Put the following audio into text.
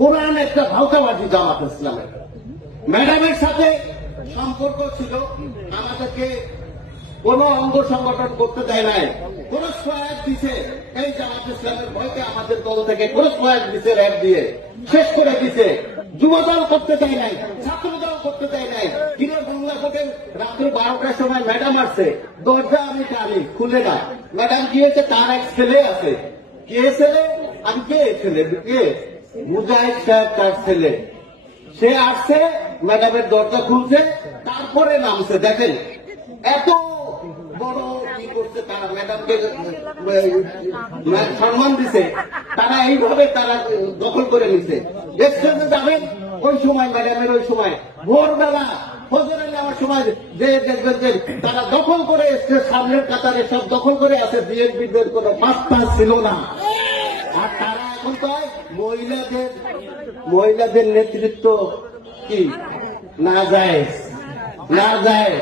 কোরআন একটা ভাউতাবাজি জামাত ইসলামের। ম্যাডামের সাথে সম্পর্ক ছিল, আমাদেরকে কোন অঙ্গ সংগঠন করতে দেয় নাই, কোন সহায়ক দিছে এই জামাত ইসলামের ভয়কে আমাদের দল থেকে কোন সহায়ক দিছে, র্যাব দিয়ে শেষ করে দিছে। যুবদল করতে দেয় নাই, ছাত্রদল করতে দেয় নাই। কিনে বাংলা ভোটে রাত্রি 12টার সময় ম্যাডাম আসছে, দরজা আমি টানি খুলে না। ম্যাডাম গিয়েছে, তার এক ছেলে আছে। কে ছেলে? আমি কে ছেলে? কে? মুজাহিদ সাহেব তার ছেলে। সে আসছে, ম্যাডামের দরজা খুলছে, তারপরে নামছে। দেখেন এত বড় কি করছে তারা, ম্যাডামকে সম্মান দিছে, তারা এইভাবে তারা দখল করে নিছে। স্টেজে যাবেন ওই সময়, ম্যাডামের ওই সময় ভোরবেলা ফজরে নেওয়ার সময় যে দেখবেন যে তারা দখল করে এসছে, সামনের কাতারে সব দখল করে আছে। বিএনপিদের কোনো পাত্তা ছিল না। আর তারা এখন তো মহিলাদের নেতৃত্ব কি না যায়, না যায়।